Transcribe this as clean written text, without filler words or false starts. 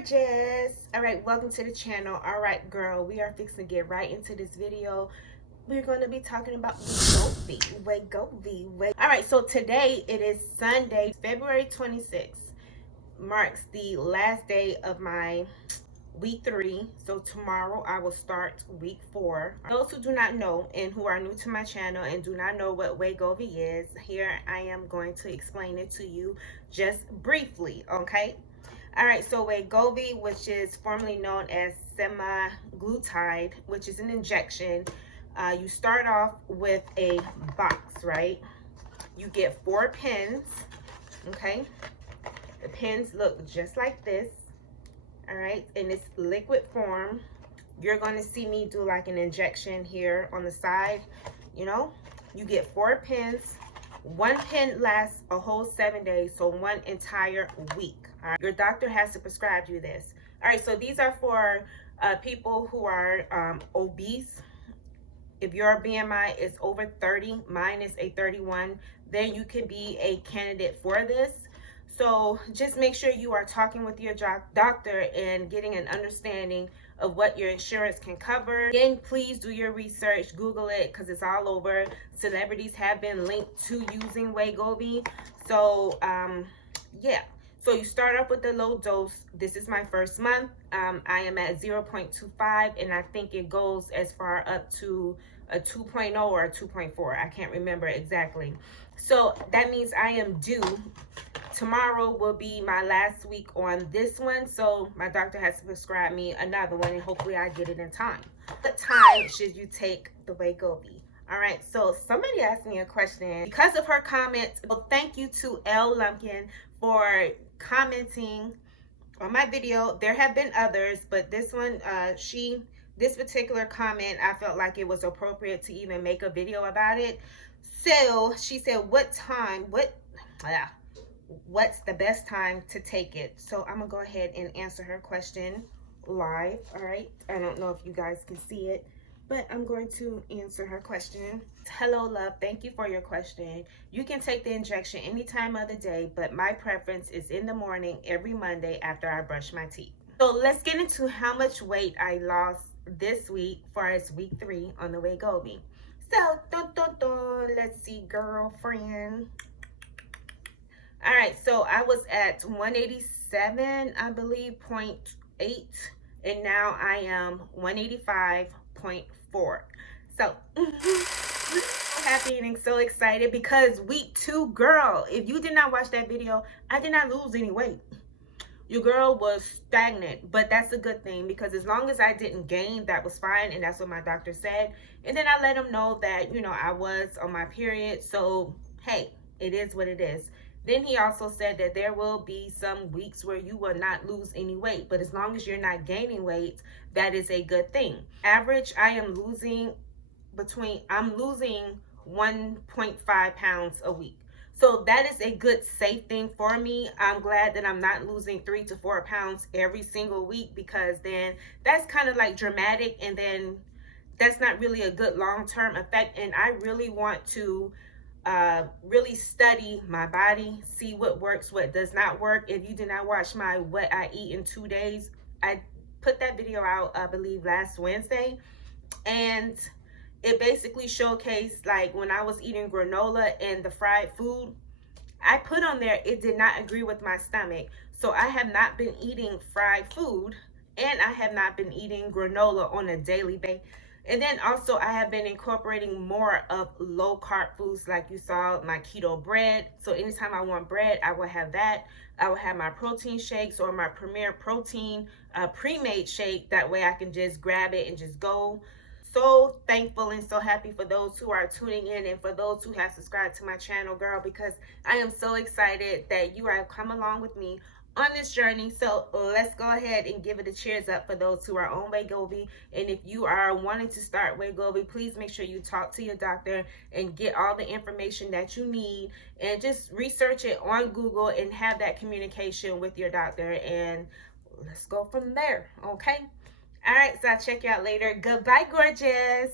gorgeous. All right, welcome to the channel. All right, girl, we are fixing to get right into this video. We're going to be talking about Wegovy. All right, so today it is Sunday, February 26th. Marks the last day of my week 3. So tomorrow I will start week 4. Those who do not know and who are new to my channel and do not know what Wegovy is, here I am going to explain it to you just briefly, okay? All right, so Wegovy, which is formerly known as semaglutide, which is an injection, you start off with a box, right? You get 4 pens, okay? The pens look just like this, all right? In its liquid form. You're going to see me do like an injection here on the side, you know? You get 4 pens. 1 pen lasts a whole 7 days, so 1 entire week. All right? Your doctor has to prescribe you this. All right, so these are for people who are obese. If your BMI is over 30, mine is a 31, then you could be a candidate for this. So just make sure you are talking with your doctor and getting an understanding of what your insurance can cover. Again, please do your research, Google it, because it's all over. Celebrities have been linked to using Wegovy. So yeah, so you start off with the low dose. This is my first month. I am at 0.25, and I think it goes as far up to a 2.0 or a 2.4. I can't remember exactly. So that means I am due. Tomorrow will be my last week on this one, so my doctor has to prescribe me another one, and hopefully I get it in time. What time should you take the Wegovy? All right, so somebody asked me a question because of her comments. Well, thank you to L Lumpkin for commenting on my video. There have been others, but this one, this particular comment, I felt like it was appropriate to even make a video about it. So she said, what's the best time to take it? So I'm gonna go ahead and answer her question live. All right, I don't know if you guys can see it, but I'm going to answer her question. Hello, love, thank you for your question. You can take the injection any time of the day, but my preference is in the morning every Monday after I brush my teeth. So let's get into how much weight I lost this week for as week 3 on the Wegovy. So let's see, girlfriend. All right, so I was at 187, I believe, 0.8, and now I am 185.4. So I'm happy and so excited because week 2, girl, if you did not watch that video, I did not lose any weight. Your girl was stagnant, but that's a good thing because as long as I didn't gain, that was fine, and that's what my doctor said. And then I let him know that, you know, I was on my period, so hey, it is what it is. Then he also said that there will be some weeks where you will not lose any weight, but as long as you're not gaining weight, that is a good thing. Average, I'm losing 1.5 pounds a week. So that is a good, safe thing for me. I'm glad that I'm not losing 3 to 4 pounds every single week, because then that's kind of like dramatic, and then that's not really a good long-term effect. And I really want to really study my body, see what works, what does not work. If you did not watch my what I eat in 2 days, I put that video out, I believe, last Wednesday, and it basically showcased like when I was eating granola and the fried food, I put on there it did not agree with my stomach. So I have not been eating fried food, and I have not been eating granola on a daily basis. And then also I have been incorporating more of low carb foods, like you saw my keto bread. So anytime I want bread, I will have that. I will have my protein shakes or my Premier Protein pre-made shake. That way I can just grab it and just go. So thankful and so happy for those who are tuning in and for those who have subscribed to my channel, girl, because I am so excited that you have come along with me on this journey. So let's go ahead and give it a cheers up for those who are on Wegovy. And if you are wanting to start Wegovy, please make sure you talk to your doctor and get all the information that you need, and just research it on Google and have that communication with your doctor, and let's go from there. Okay, all right, so I'll check you out later. Goodbye, gorgeous.